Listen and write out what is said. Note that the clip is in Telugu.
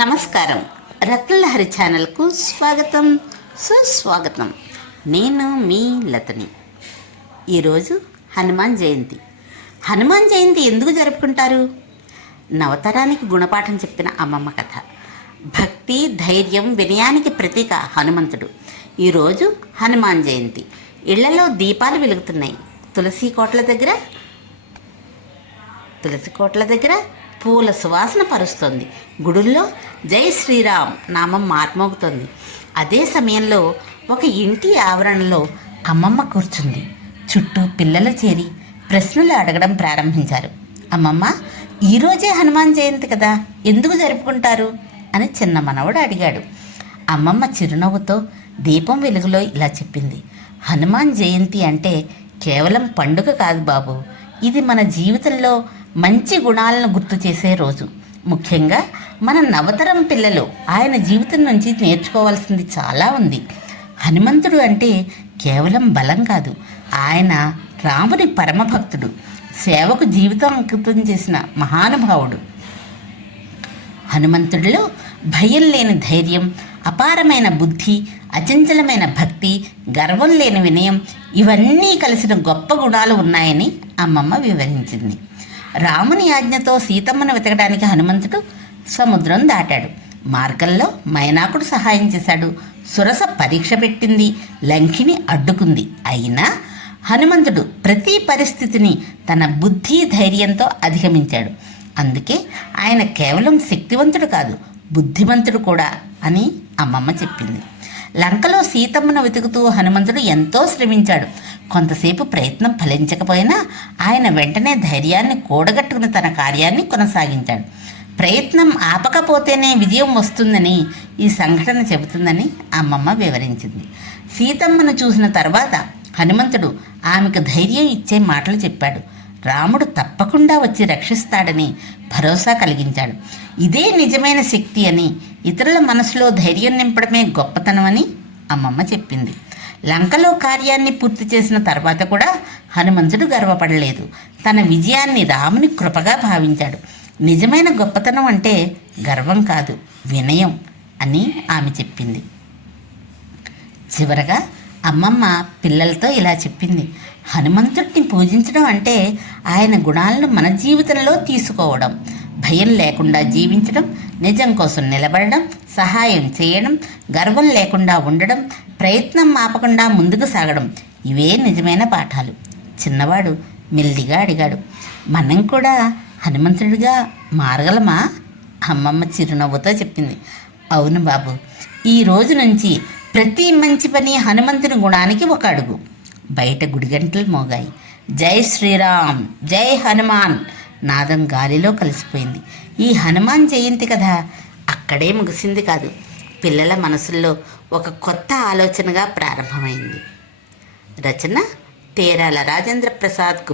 నమస్కారం. రత్నలహరి ఛానల్కు స్వాగతం, సుస్వాగతం. నేను మీ లతని. ఈరోజు హనుమాన్ జయంతి. హనుమాన్ జయంతి ఎందుకు జరుపుకుంటారు? నవతరానికి గుణపాఠం చెప్పిన అమ్మమ్మ కథ. భక్తి, ధైర్యం, వినయానికి ప్రతీక హనుమంతుడు. ఈరోజు హనుమాన్ జయంతి. ఇళ్లలో దీపాలు వెలుగుతున్నాయి. తులసి కోట్ల దగ్గర పూల సువాసన పరుస్తోంది. గుడుల్లో జై శ్రీరామ్ నామం మార్మోగుతోంది. అదే సమయంలో ఒక ఇంటి ఆవరణలో అమ్మమ్మ కూర్చుంది. చుట్టూ పిల్లలు చేరి ప్రశ్నలు అడగడం ప్రారంభించారు. అమ్మమ్మ, ఈరోజే హనుమాన్ జయంతి కదా, ఎందుకు జరుపుకుంటారు అని చిన్న మనవడు అడిగాడు. అమ్మమ్మ చిరునవ్వుతో దీపం వెలుగులో ఇలా చెప్పింది. హనుమాన్ జయంతి అంటే కేవలం పండుగ కాదు బాబు, ఇది మన జీవితంలో మంచి గుణాలను గుర్తు చేసే రోజు. ముఖ్యంగా మన నవతరం పిల్లలు ఆయన జీవితం నుంచి నేర్చుకోవాల్సింది చాలా ఉంది. హనుమంతుడు అంటే కేవలం బలం కాదు, ఆయన రాముని పరమభక్తుడు, సేవకు జీవితం అంకితం చేసిన మహానుభావుడు. హనుమంతుడిలో భయం లేని ధైర్యం, అపారమైన బుద్ధి, అచంచలమైన భక్తి, గర్వం లేని వినయం, ఇవన్నీ కలిసిన గొప్ప గుణాలు ఉన్నాయని అమ్మమ్మ వివరించింది. రాముని ఆజ్ఞతో సీతమ్మను వెతకడానికి హనుమంతుడు సముద్రం దాటాడు. మార్గంలో మైనాకుడు సహాయం చేశాడు. సురస పరీక్ష పెట్టింది, లంకిని అడ్డుకుంది. అయినా హనుమంతుడు ప్రతి పరిస్థితిని తన బుద్ధి, ధైర్యంతో అధిగమించాడు. అందుకే ఆయన కేవలం శక్తివంతుడు కాదు, బుద్ధిమంతుడు కూడా అని అమ్మమ్మ చెప్పింది. లంకలో సీతమ్మను వెతుకుతూ హనుమంతుడు ఎంతో శ్రమించాడు. కొంతసేపు ప్రయత్నం ఫలించకపోయినా ఆయన వెంటనే ధైర్యాన్ని కూడగట్టుకుని తన కార్యాన్ని కొనసాగించాడు. ప్రయత్నం ఆపకపోతేనే విజయం వస్తుందని ఈ సంఘటన చెబుతుందని అమ్మమ్మ వివరించింది. సీతమ్మను చూసిన తర్వాత హనుమంతుడు ఆమెకు ధైర్యం ఇచ్చే మాటలు చెప్పాడు. రాముడు తప్పకుండా వచ్చి రక్షిస్తాడని భరోసా కలిగించాడు. ఇదే నిజమైన శక్తి అని, ఇతరుల మనసులో ధైర్యం నింపడమే గొప్పతనమని అమ్మమ్మ చెప్పింది. లంకలో కార్యాన్ని పూర్తి చేసిన తర్వాత కూడా హనుమంతుడు గర్వపడలేదు. తన విజయాన్ని రాముని కృపగా భావించాడు. నిజమైన గొప్పతనం అంటే గర్వం కాదు, వినయం అని ఆమె చెప్పింది. చివరగా అమ్మమ్మ పిల్లలతో ఇలా చెప్పింది. హనుమంతుడిని పూజించడం అంటే ఆయన గుణాలను మన జీవితంలో తీసుకోవడం, భయం లేకుండా జీవించడం, నిజం కోసం నిలబడడం, సహాయం చేయడం, గర్వం లేకుండా ఉండడం, ప్రయత్నం ఆపకుండా ముందుకు సాగడం, ఇవే నిజమైన పాఠాలు. చిన్నవాడు మెల్లిగా అడిగాడు, మనం కూడా హనుమంతుడిగా మారగలమా? అమ్మమ్మ చిరునవ్వుతో చెప్పింది, అవును బాబు, ఈ రోజు నుంచి ప్రతి మంచి పని హనుమంతుని గుణానికి ఒక అడుగు. బయట గుడిగంటలు మోగాయి. జై శ్రీరామ్, జై హనుమాన్ నాదం గాలిలో కలిసిపోయింది. ఈ హనుమాన్ జయంతి కథ అక్కడే ముగిసింది కాదు, పిల్లల మనసుల్లో ఒక కొత్త ఆలోచనగా ప్రారంభమైంది. రచన తేరాల రాజేంద్ర ప్రసాద్ గుప్తా.